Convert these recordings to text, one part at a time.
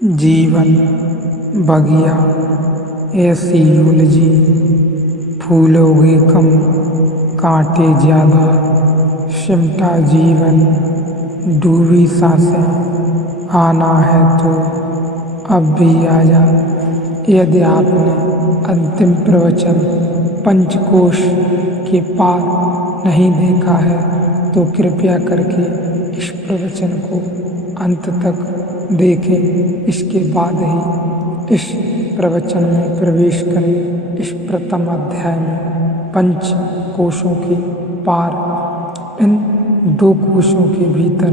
जीवन बगिया ऐसी उलझी, फूलोगे कम कांटे ज्यादा, सिमटा जीवन डूबी सांसें, आना है तो अब भी आजा। यदि आपने अंतिम प्रवचन पंचकोश के पार नहीं देखा है तो कृपया करके इस प्रवचन को अंत तक देखें। इसके बाद ही इस प्रवचन में प्रवेश करें। इस प्रथम अध्याय में पंच कोशों के पार, इन दो कोशों के भीतर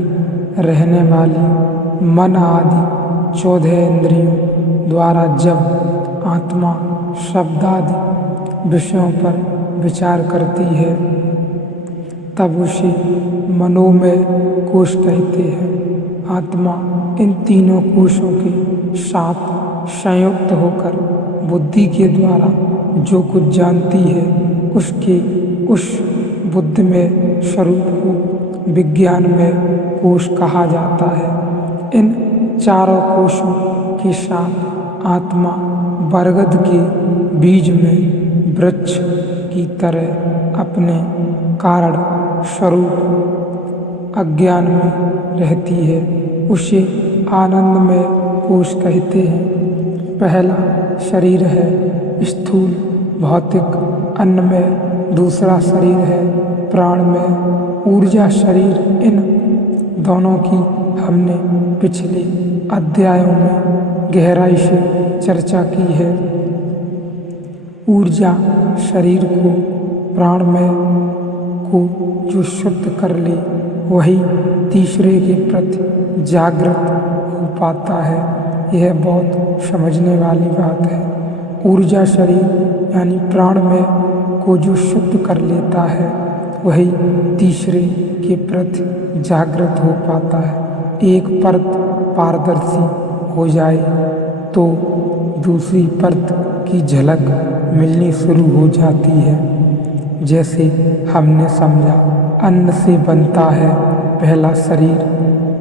रहने वाली मन आदि 14 इंद्रियों द्वारा जब आत्मा शब्दादि विषयों पर विचार करती है तब उसे मनोमय कोश कहते हैं। आत्मा इन तीनों कोशों के साथ संयुक्त होकर बुद्धि के द्वारा जो कुछ जानती है उसके उस बुद्धिमय स्वरूप को विज्ञानमय कोश कहा जाता है। इन चारों कोशों के साथ आत्मा बरगद के बीज में वृक्ष की तरह अपने कारण स्वरूप अज्ञान में रहती है। उसे आनंदमय कोश कहते हैं। पहला शरीर है स्थूल भौतिक अन्नमय, दूसरा शरीर है प्राणमय ऊर्जा शरीर। इन दोनों की हमने पिछले अध्यायों में गहराई से चर्चा की है। ऊर्जा शरीर को प्राणमय को जो शुद्ध कर ले वही तीसरे के प्रति जागृत हो पाता है। यह बहुत समझने वाली बात है। ऊर्जा शरीर यानी प्राणमय को जो शुद्ध कर लेता है वही तीसरे के प्रति जागृत हो पाता है। एक परत पारदर्शी हो जाए तो दूसरी परत की झलक मिलनी शुरू हो जाती है। जैसे हमने समझा अन्न से बनता है पहला शरीर,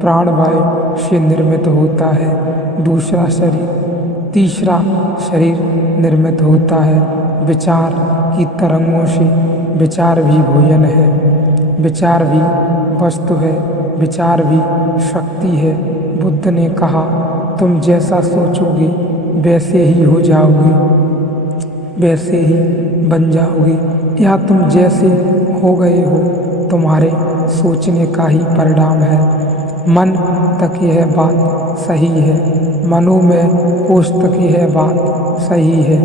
प्राणवायु से निर्मित होता है दूसरा शरीर, तीसरा शरीर निर्मित होता है विचार की तरंगों से। विचार भी भोजन है, विचार भी वस्तु है, विचार भी शक्ति है। बुद्ध ने कहा तुम जैसा सोचोगे वैसे ही हो जाओगे, वैसे ही बन जाओगे, या तुम जैसे हो गए हो तुम्हारे सोचने का ही परिणाम है। मन तक यह बात सही है, मनोमय कोश तक यह बात सही है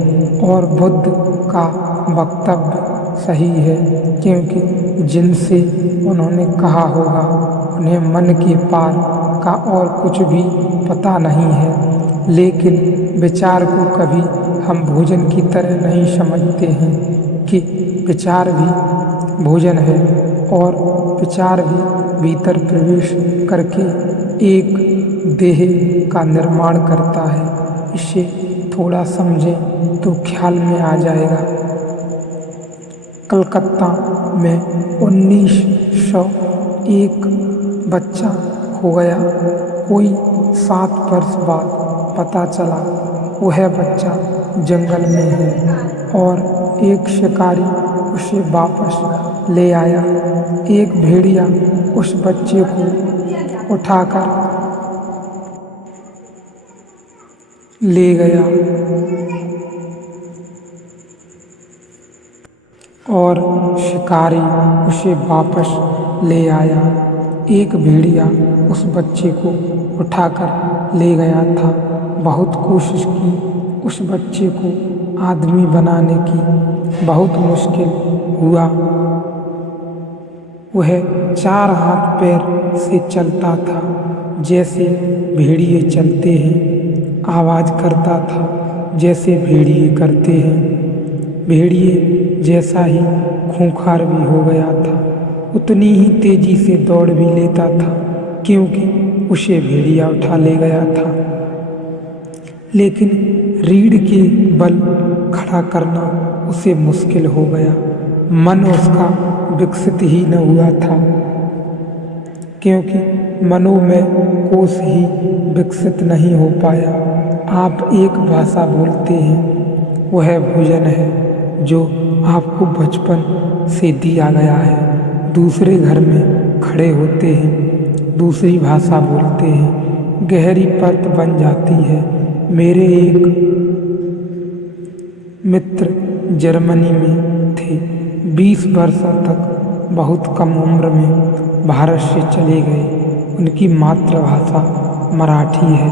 और बुद्ध का वक्तव्य सही है, क्योंकि जिनसे उन्होंने कहा होगा उन्हें मन के पार का और कुछ भी पता नहीं है। लेकिन विचार को कभी हम भोजन की तरह नहीं समझते हैं कि विचार भी भोजन है और विचार भी भीतर प्रवेश करके एक देह का निर्माण करता है। इसे थोड़ा समझें तो ख्याल में आ जाएगा। कलकत्ता में 1901 बच्चा खो गया। कोई 7 वर्ष बाद पता चला वह बच्चा जंगल में है और एक शिकारी उसे वापस ले आया। एक भेड़िया उस बच्चे को उठाकर ले गया और शिकारी उसे वापस ले आया। एक भेड़िया उस बच्चे को उठाकर ले गया था। बहुत कोशिश की उस बच्चे को आदमी बनाने की, बहुत मुश्किल हुआ। वह 4 हाथ पैर से चलता था जैसे भेड़िए चलते हैं, आवाज़ करता था जैसे भेड़िए करते हैं। भेड़िए जैसा ही खूंखार भी हो गया था, उतनी ही तेजी से दौड़ भी लेता था क्योंकि उसे भेड़िया उठा ले गया था। लेकिन रीढ़ के बल खड़ा करना उसे मुश्किल हो गया। मन उसका विकसित ही न हुआ था क्योंकि मनो में कोश ही विकसित नहीं हो पाया। आप एक भाषा बोलते हैं, वह भोजन है जो आपको बचपन से दिया गया है। दूसरे घर में खड़े होते हैं, दूसरी भाषा बोलते हैं, गहरी परत बन जाती है। मेरे एक मित्र जर्मनी में थे, 20 वर्षों तक बहुत कम उम्र में भारत से चले गए। उनकी मातृभाषा मराठी है।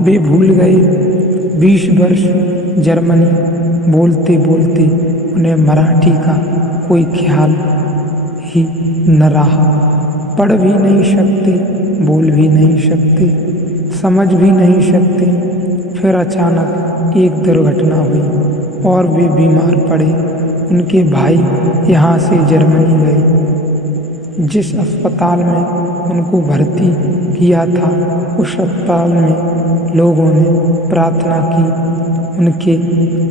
वे भूल गए। 20 वर्ष जर्मनी बोलते बोलते उन्हें मराठी का कोई ख्याल ही न रहा। पढ़ भी नहीं सकते, बोल भी नहीं सकते, समझ भी नहीं सकते। फिर अचानक एक दुर्घटना हुई और वे बीमार पड़े। उनके भाई यहाँ से जर्मनी गए। जिस अस्पताल में उनको भर्ती किया था, उस अस्पताल में लोगों ने प्रार्थना की उनके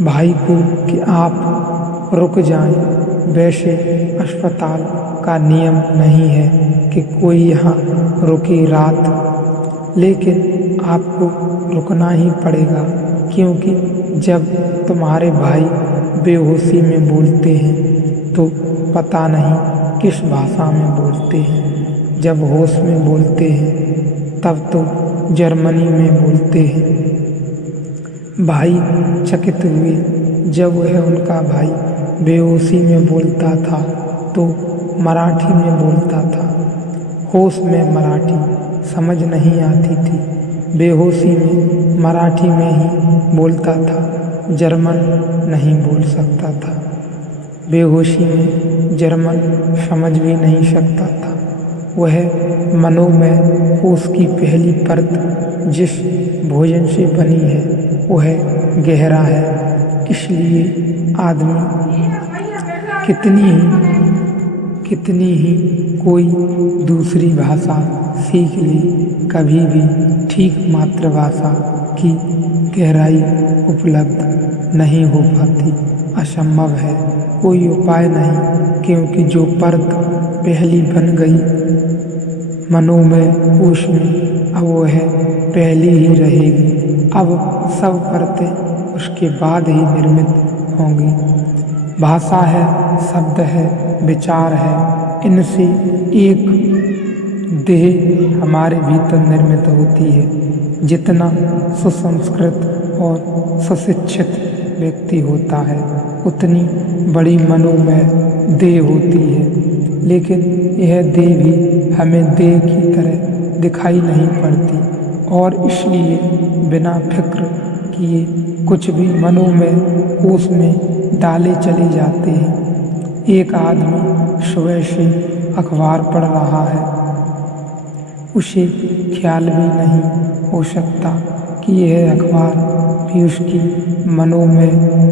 भाई को कि आप रुक जाएं। वैसे अस्पताल का नियम नहीं है कि कोई यहाँ रुके रात, लेकिन आपको रुकना ही पड़ेगा, क्योंकि जब तुम्हारे भाई बेहोशी में बोलते हैं तो पता नहीं किस भाषा में बोलते हैं। जब होश में बोलते हैं तब तो जर्मनी में बोलते हैं। भाई चकित हुए। जब वह उनका भाई बेहोशी में बोलता था तो मराठी में बोलता था। होश में मराठी समझ नहीं आती थी, बेहोशी में मराठी में ही बोलता था, जर्मन नहीं बोल सकता था। बेहोशी में जर्मन समझ भी नहीं सकता था। वह मनो में कोश की पहली परत जिस भोजन से बनी है वह गहरा है। इसलिए आदमी कितनी ही कोई दूसरी भाषा सीख ले, कभी भी ठीक मातृभाषा की गहराई उपलब्ध नहीं हो पाती। असंभव है, कोई उपाय नहीं, क्योंकि जो परत पहली बन गई मनो में कोश में, अब वह पहली ही रहेगी। अब सब परतें उसके बाद ही निर्मित होंगी। भाषा है, शब्द है, विचार है, इनसे एक देह हमारे भीतर निर्मित होती है। जितना सुसंस्कृत और सुशिक्षित व्यक्ति होता है उतनी बड़ी मनोमय देह होती है, लेकिन यह देह भी हमें देह की तरह दिखाई नहीं पड़ती और इसलिए बिना फिक्र किए कुछ भी मनोमय कोश में डाले चले जाते हैं। एक आदमी सुबह से अखबार पढ़ रहा है, उसे ख्याल भी नहीं हो सकता कि यह अखबार भी उसकी मनोमय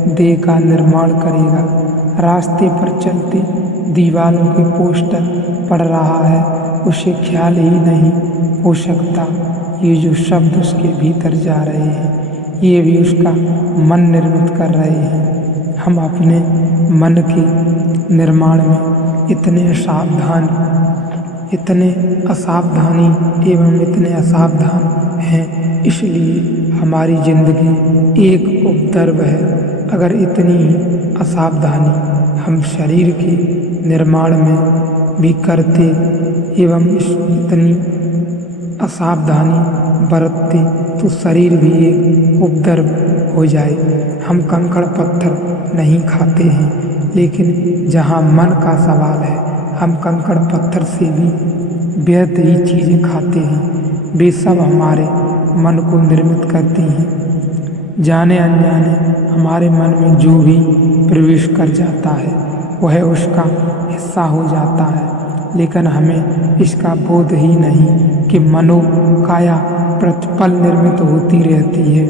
देह का निर्माण करेगा। रास्ते पर चलते दीवारों के पोस्टर पढ़ रहा है, उसे ख्याल ही नहीं हो सकता ये जो शब्द उसके भीतर जा रहे हैं ये भी उसका मन निर्मित कर रहे हैं। हम अपने मन के निर्माण में इतने असावधानी एवं इतने असावधान हैं, इसलिए हमारी जिंदगी एक उपद्रव है। अगर इतनी ही असावधानी हम शरीर के निर्माण में भी करते एवं इतनी असावधानी बरतते तो शरीर भी एक उपद्रव हो जाए। हम कंकड़ पत्थर नहीं खाते हैं, लेकिन जहाँ मन का सवाल है हम कंकड़ पत्थर से भी व्यर्थ ही चीज़ें खाते हैं। वे सब हमारे मन को निर्मित करती हैं। जाने अनजाने हमारे मन में जो भी प्रवेश कर जाता है वह उसका हिस्सा हो जाता है, लेकिन हमें इसका बोध ही नहीं कि मनोकाया प्रतिपल निर्मित होती रहती है।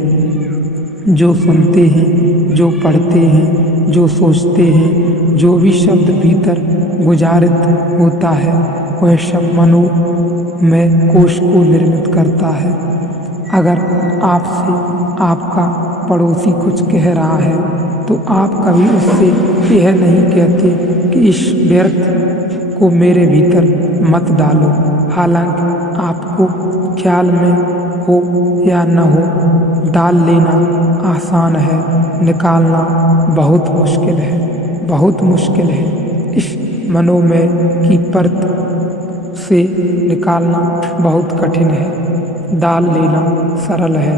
जो सुनते हैं, जो पढ़ते हैं, जो सोचते हैं, जो भी शब्द भीतर गुजारित होता है वह सब मनो में कोश को निर्मित करता है। अगर आपसे आपका पड़ोसी कुछ कह रहा है तो आप कभी उससे यह नहीं कहते कि इस व्यर्थ को मेरे भीतर मत डालो। हालांकि आपको ख्याल में हो या न हो, डाल लेना आसान है, निकालना बहुत मुश्किल है, बहुत मुश्किल है। इस मनोमय की परत से निकालना बहुत कठिन है, डाल लेना सरल है।